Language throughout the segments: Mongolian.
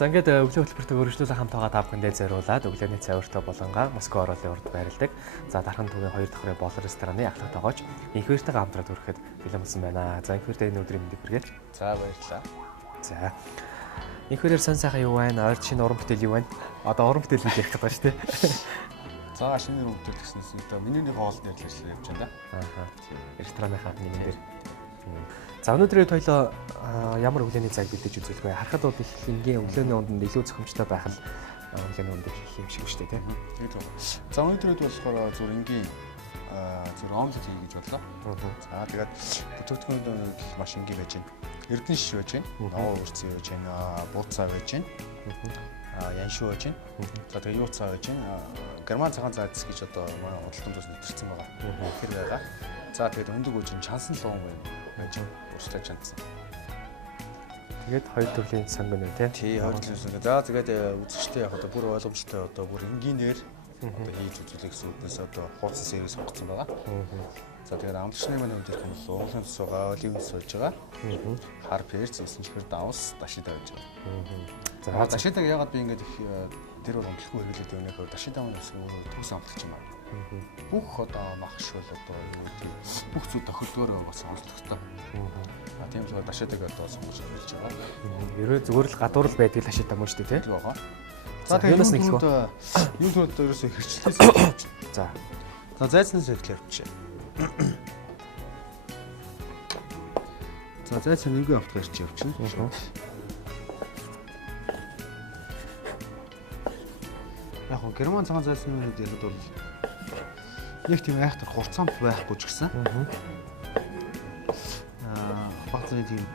За ингээд өглөө хөтөлбөртөг өргөжлүүлэн хамт байгаа та бүхэндээ зориулаад өглөөний цайвартай болонгаа Москва оруулын урд байрладаг. За дархан түвийн 2 давхрын болон рестораны ахлах тоогооч инхвэртэйгээ хамтраад хүрэхэд бэлэн болсон байна. За инхвэртэй энэ өдрийн мэндийг хүргэе. За баярлалаа. За инхвэрээр сан сайхан юу байна? Ойр шинэ уран бүтээл юу байна? Одоо уран бүтээл хийж ярих гэдэг байна шүү дээ. За шинэ уран бүтээл гэснээс одоо менюний хоолны ажиллаж явж байна да. Аа. Рестораныхаа меню дээр. За өнөөдрийн тойлоо ямар өглөөний цаг бэлдэж үзүүлэх вэ? Харахад бол их энгийн өглөөний унданд илүү зохимжтой байх л өглөөний ундыг хийх юм шиг шүү дээ, тийм. Тэгээд байна. За өнөөдрөд болохоор зүр энгийн зүр омлет хий гэж бодлоо. За тэгээд бүтээгдэхүүн маш энгийн байж байна. Эрдэнэ шиш байж байна. Ногоо үрцэн байж байна. Бууцаа байж байна. Яншуу байж байна. За тэгээд юуцаа байж байна. Герман цагаан зайц гэж одоо манай худалдан зүйлс нэвтэрсэн байгаа. Тэр байгаа. За тэгээд өндөг үжин чансан луун байна. Өөрсдөө чансан. Тэгээд хоёр төрлийн сонгоно үү, тийм. Тий, хоёр төрлийн сонгоно. За тэгээд үзэгчтэй яг одоо бүр ойлгомжтой одоо бүр энгийнээр одоо хийж үзүүлэх гэсэн үгнээс одоо хуудас сервис сонгоцсон байгаа. За тэгээд амтчны маань өндөр юм бол уулын цугаа, оливын сууж байгаа. Хар перц, усан чихэр давс, дашида байж байгаа. За дашидаг ягаад би ингээд их тэр бол амтлахгүй хэрэглээд байна гэхээр дашида маань бас төгс амтлагч юм аа. Бүх одоо махш бол одоо юу гэдэг бүх зүйл тохиолдгоор бас онцлогтой. Тийм зүгээр дашидаг одоо сонгож хэлж байгаа. Ерөө зүгээр л гадуурл байдаг дашида мөн шүү дээ, тийм. байгаа. За тэгээд юм түрүүд ерөөсөө хэрчлээс. За. За зайцнаас эхлэх явчих. За зайцсан нэг авт гарч явчихна. Яг гоо герман цагаан зайцны үед яг бол нэг тийм айхтар хурцаамт байхгүй ч гэсэн. Баг зэрэг тийм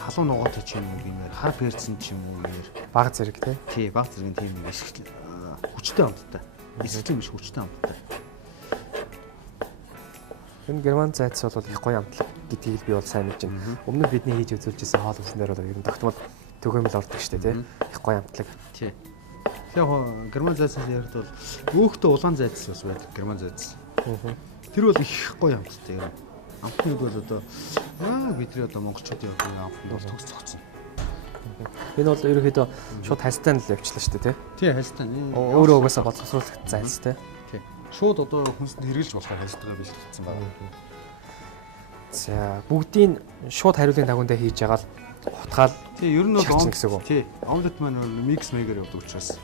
халуун нугаатай ч юм уу гэмээр хар перцэн ч юм уу гэмээр баг зэрэг тий баг зэрэг тийм нэг хүчтэй амттай. Эсвэлэн биш хүчтэй амттай. Энэ герман зайц бол их гоё амтлаг гэдгийг би бол сайн мэдэж байна. Өмнө бидний хийж үзүүлжсэн хоол усан дээр бол ер нь тогтмол төгөөмөл ордог шүү дээ, тийм. Их гоё амтлаг. Тий. Яг герман зайцаас ярихад бол өөхтөө улаан зайц бас байдаг герман зайц. Тэр бол их гоё амттай юм. Амтны бол одоо бидний одоо монголчуудын амтнд бол төгс цогцсон. Энэ бол ерөөхдөө шууд хальтаа л явчлаа шүү дээ, тий. Тий, хальтаа. Өөрөө угаасаа боловсруулах зайц, тийм. Тий. Шууд одоо хүнсэнд хэрэгжилж болохоор хальтаагаа бэлтгэсэн байна. За бүгдийг шууд хариулын тагундаа хийж байгаа л утгаал. Тий, ер нь бол гэсэн үг. Тий, омлет маань микс мейгэр явдаг учраас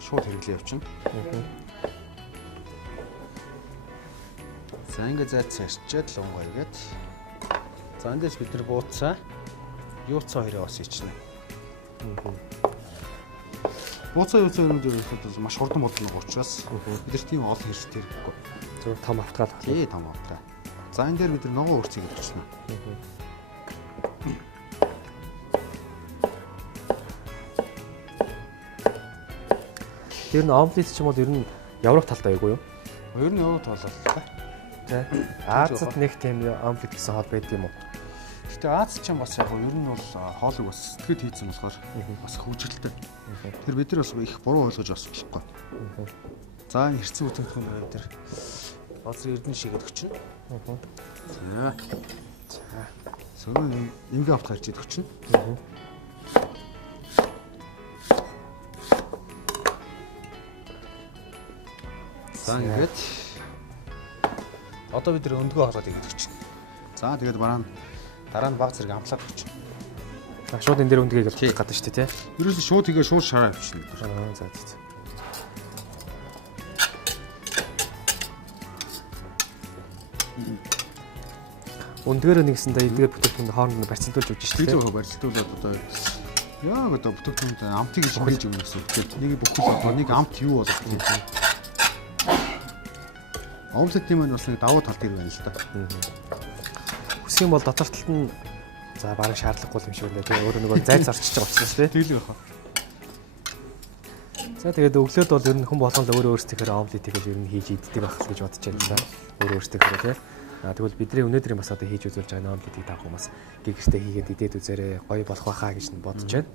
шууд хэрэглээ явчихна. За ингээд зайц ярьчаад л онгой эргээд. За эндээс бид нар бууцаа, юуцаа хоёроо бас хийчихнэ. Бууцаа юуцаа юм дээр бол маш хурдан болно учраас бид нар тийм олон хэрэгсэл хэрэггүй. Зөв том автгаал. Тий, том автгаа. За энэ дээр бид нар ногоо үрцгийг өгчихнэ. Тэр нь омлет ч юм бол ер нь Европ талтай байггүй юу? Ер нь Европ тал бол тий. Азад нэг тийм омлет гэсэн хоол байдаг юм уу? Гэтэ Аз ч юм бас яг ер нь бол хоолыг бас сэтгэд хийцэн болохоор бас хөвжөлтэй. Тэр бид нар бас их буруу ойлгож бас болохгүй. За энэ хэрцэн бүтээгдэхүүн бид нар базар эрдэнэ шигээд өгчнө. За. Сөрөө ингээ авт гарч идэх чинь. За ингээд одоо бид нэр өндгөө холоод идэх чинь. За тэгээд дараа нь баг зэрэг амтлаад өгч. Шууд энэ дээр өндгийг л хийх гэдэг шүү дээ, тий. Ерөөсөө шууд хийгээ шууд шараа авчихна. За тий. Өндгөөр нэгсэндээ эдгээр бүтээгдэхүүн хооронд нь барьцалдуулж өгч шүү дээ. Тийм барьцалдуулаад одоо яг одоо бүтээгдэхүүнд амтыг шинжилж өгнө гэсэн үг. Нэг бүхэл одоо нэг амт юу болох вэ? Омлетийн маань бас нэг давуу тал дээр байна л да. Хүсэх юм бол дотор талд нь за бараг шаардлагагүй юм шиг байна тий. Өөрөө нөгөө зайц орчиж байгаа учраас тий. Тэглэг баха. За тэгээд өглөөд бол ер нь хүн болгон л өөрөө өөрсдийнхөө омлетийг л ер нь хийж иддэг байх гэж бодож байна. Өөрөө өөрсдийнхөө тий. Тэгвэл бидний өнөөдрийн бас одоо хийж үзүүлж байгаа омлетийг та хүмүүс гэгэртээ хийгээд идээд үзээрэй. Гоё болох байхаа гэж бодож байна.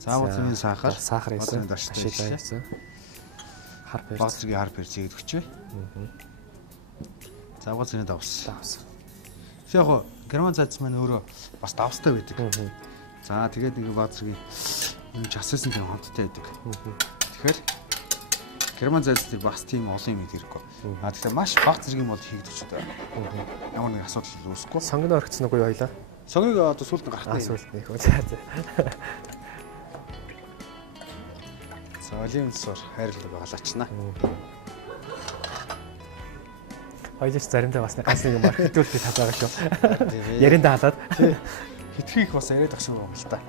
Заавал зүүн сахар хийсэн. Даштай хийсэн. Хар перц. Баасргийн хар перцийг өгчөө. Заавал зүүн давс. Яг герман зайц маань өөрөө бас давстай байдаг. За тэгээд нэг баг зэргийн юм чассан тийм хамттай байдаг. Тэгэхээр герман зайлсны бас тийм олон юм хэрэггүй. Тэгэхээр маш баг зэргийн бол хийгдэж байна. Ямар нэг асуудал үүсэхгүй. Сонгоно орчихсон уу юу хоёлаа? Сонгыг одоо сүүлд нь гарахтай. Сүүлд нь их үү. За. За оливсоор хайрлаг халаачна. Хоёлаас заримдаа бас нэг юм маркетүүлэх талаагаа шүү. Яриндаа халаад. Хитрхийх бас яриад ах шиг юм л та.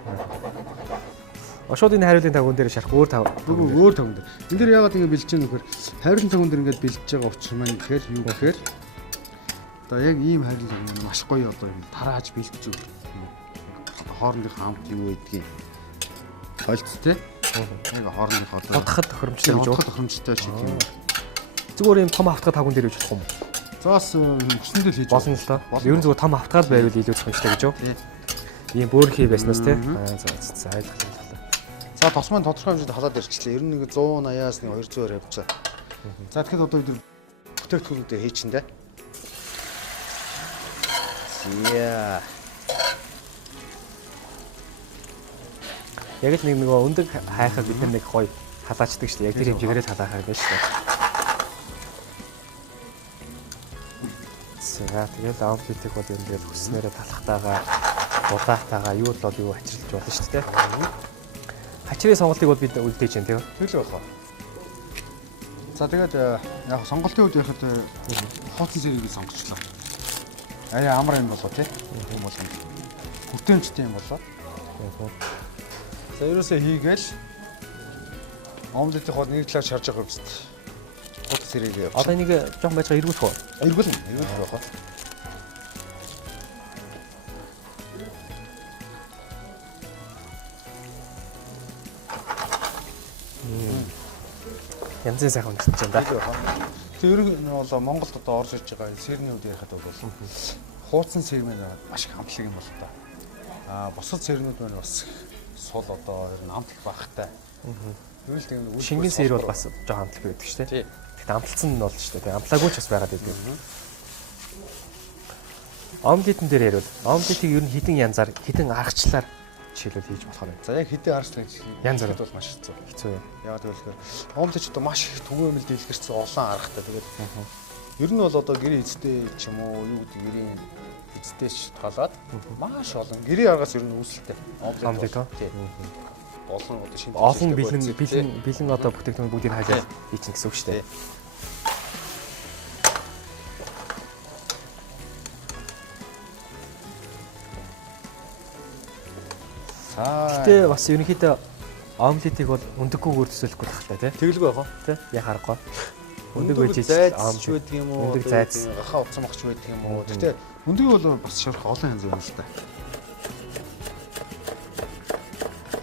Шууд энэ хариулын тагуун дээр шарах өөр тагуун дээр. Энд дээр яагаад ингэ бэлж байгаа нөхөр хариулын тагуун дээр ингэж бэлж байгаа учир маань гэхээр юу гэхээр одоо яг ийм хариулын тагуун маш гоё одоо юм тарааж бэлтж үү. Хоорондын хамт юу байдгийг ойлц тээ. Яг хоорондын одоо бодоход тохиромжтой гэж бодоход тохиромжтой шиг юм. Зүгээр юм том автгад тагуун дээр үж болох юм. Зоос хүснэдэл хийж болно л доо. Ер нь зүгээр том автгад байвал илүү зөвхөнтэй гэж юу? Ийм бөөрхий байснаас тий. За ойлголоо. За тосмын тодорхой хэмжээнд халаад ирчихлээ. Ер нь нэг 180-аас 200-аар явцгаа. За тэгэхээр одоо бид бүтээгдэхүүнүүдээ хийчихэн дээ. Яа. Яг л нэг өндөг хайхад бид нэг гоё халаачдаг шүү дээ. Яг тэр хэмжээгээр л халаахаа гэж шүү дээ. За тэгэл омлетийг бол юм дээр хүснээрээ талахтайгаа удаатайгаа юу л бол юу ачирлж болно шүү дээ. Хачирын сонголтыг бол бид үлдээж байна тийм. Тэгэл байна. За тэгээд яг сонголтын үед яхад хуучин зэргийг сонгочлоо. Амар юм болоо тий. Тийм болно. Хүртээмжтэй юм болоо. За ерөөсөө хийгээл омлетийн хол нэг талаар шарж байгаа юм шүү дээ. Хуучин зэрэг явуулчих. Одоо нэг жоохон байж байгаа эргүүлэх үү? Эргүүлнэ байгаа. Янзын сайхан мэдчихэж байна да. Тэр ер нь бол Монголд одоо орж ирж байгаа сэрний үед ярихад бол хуучин сэр мэн маш их хамтлаг юм бол та. Бусад сэрнүүд маань бас сул одоо ер нь амт их багтай. Тэгвэл тийм шингэн сэр бол бас жоохон амтлаг байдаг шүү дээ. Тэгэхдээ амтлцсан нь бол шүү дээ. Амтлаагүй ч бас байгаад байдаг. Омлетэн дээр ярил. Омлетийг ер нь хідэн янзаар, хідэн аргачлаар жишээлбэл хийж болох юм. За яг хідэн аргачлаар янз бүр бол маш хэцүү. Хэцүү. Яагаад гэвэл омлет ч одоо маш их түгээмэл дэлгэрсэн олон аргатай. Тэгээд ер нь бол одоо гэрээ эзтэй ч юм уу юу гэдэг гэрийн эзтэйч талаад маш олон гэрээ аргаас ер нь үүсэлтэй. Омлет тий. Олон одоо шинэ олон бэлэн одоо бүтээгдэхүүн бүгдийг хайлаад хийчихнэ гэсэн үг шүү дээ. Гэтэ бас ерөнхийдөө омлетийг бол өндөггүйгээр төсөөлөхгүй тахтай тий. Тэгэлгүй яах вэ? Тий. Яг харахгүй. Өндөг байж омлет байдаг юм уу? Өндөг зайц. Гахаа уцсан багч байдаг юм уу? Гэтэ өндөг бол бас шарах олон янз байна л та.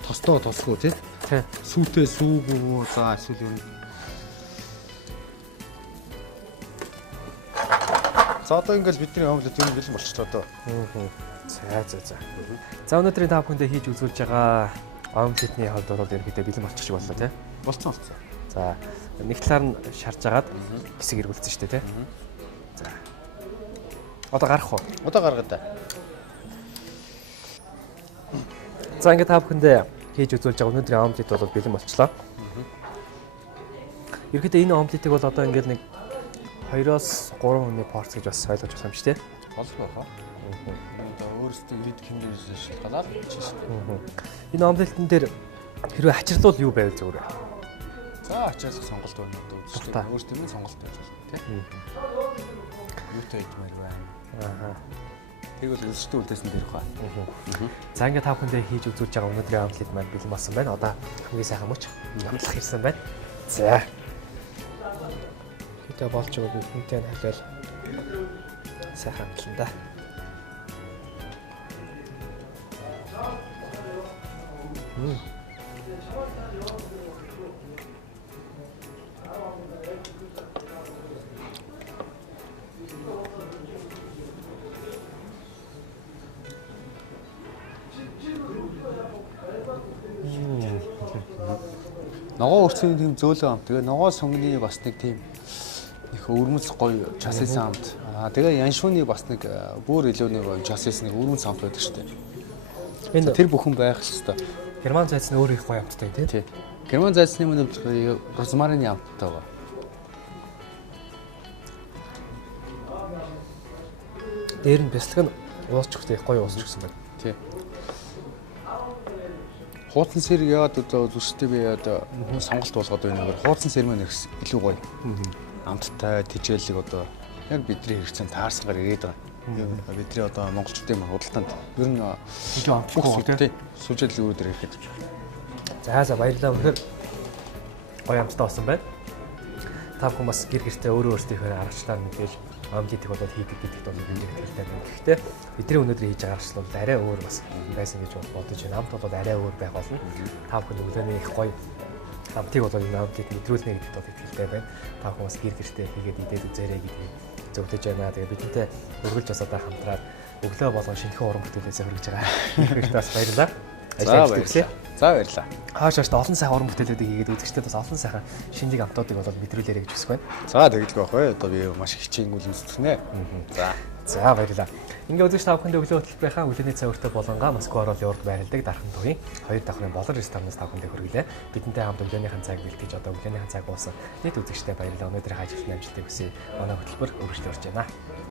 Тостоо тосгүй тий. Тий. Сүүтэй сүүгүү за эсвэл юм. За одоо ингээл бидний омлет юм бэлэн болчихлоо доо. За өнөөдрийн та бүхэндээ хийж үзүүлж байгаа омлетний хувьд бол ерөнхийдөө бэлэн болчих шиг боллоо тий. Болцсон. За нэг талаар нь шарж агаад хэсэг эргүүлсэн шүү дээ тий. За. Одоо гарах уу? Одоо гаргаад та. За ингээд та бүхэндээ хийж үзүүлж байгаа өнөөдрийн омлет бол бэлэн болчихлоо. Ерөнхийдөө энэ омлетыг бол одоо ингээд нэг 2-оос 3 хүний порц гэж бас ойлгож байгаа юм шүү дээ. Болох байхаа. Өөрсдөө хэд хэмжээс шалтгаалаад хийсэн. Энэ омлетэн дээр хэрвээ хачирлуул юу байвал зүгээр вэ? За ачаалах сонголт байна уу үзчихлээ. Өөрсдөө минь сонголт байж болно тийм. Юутай идмээр байна. Тэгвэл үзэлтийн үлдээсэн дээрх ба. За ингээд та бүхэндээ хийж үзүүлж байгаа өнөөдрийн омлет маань бэлэн болсон байна. Одоо хамгийн сайхан мөч амтлах ирсэн байна. За. Хэдэ болж байгаа бүхэнтэй нь халиал сайхан амтлан да. Ногоо өрцөний тийм зөөлөн амт. Тэгээ ногоо сонгоны бас нэг тийм их өрмөц гоё часисан амт. Тэгээ яншууны бас нэг бүр илүү нэг гоё часисан нэг өрмөц амт байдаг шүү дээ. Энэ Тэр бүхэн байх ёстой. Герман зайц нь өөр их гоё амттай тийм. Тий. Герман зайцны мөн розмарины амттай байгаа. Дээр нь бяцлаг нь уусчихтай их гоё уусч гисэн байна. Тий. Хуудсан сэр яагаад одоо зүстэй би одоо сонголт болгоод байна гэхээр хуудсан сэр маань илүү гоё. Амттай тижээлэг одоо яг бидний хэрэгцээнд таарсангаар ирээд байгаа. Бидний одоо монголчуудын худалдаанд ер нь илүү амтгүй тийм. Сүжээл үүдээр ирэхэд. За баярлалаа. Үнэхээр гоё амттай болсон байна. Та бүхэн бас гэр гэртээ өөрөө өөрсдийнхөө аргачлаар мэдээж омлетик болоод хийдэг гэдэгт бол нэлээд хэрэгтэй байна. Гэхдээ бидний өнөөдөр хийж байгаа аргачлал бол арай өөр бас байсан гэж бодож байна. Амт бол арай өөр байх болно. Та бүхэн өглөөний их гоё амтыг болоод энэ амтыг мэдрүүлнэ гэдэгт бол итгэлтэй байна. Та бүхэн бас гэр гэртээ хийгээд идээд үзээрэй гэдгийг зөвлөж байна. Тэгээ бидэнтэй үргэлж бас одоо хамтраад өглөө болгон шинэхэн уран бүтээлээс хүргэж байгаа. Их бас баярлалаа. За баярлалаа. Хаашааш олон сайхан уран бүтээлүүдийг хийгээд үзэгчдэд бас олон сайхан шинжлэх амтуудыг болоод мэдрүүлээрэй гэж хүсэж байна. За тэгэлгүй байх бай. Одоо би маш хичээн үл үзтгнэ. За баярлалаа. Ингээ үзэгч та бүхэнд өглөө хөтөлбөрийнхаа өглөөний цай өртөө болонгаа Москва орол юурд байрладаг дархан тугийн 2 давхрын болор ресторанаас та бүхэнд хүргэлээ. Бидэнтэй хамт өглөөнийхэн цаг бэлтгэж одоо өглөөнийхэн цаг уусан нийт үзэгчдэд баярлалаа. Өнөөдрийн ажил амжилтыг хүсье. Манай хөтөлбөр үргэлжлүүлж байна.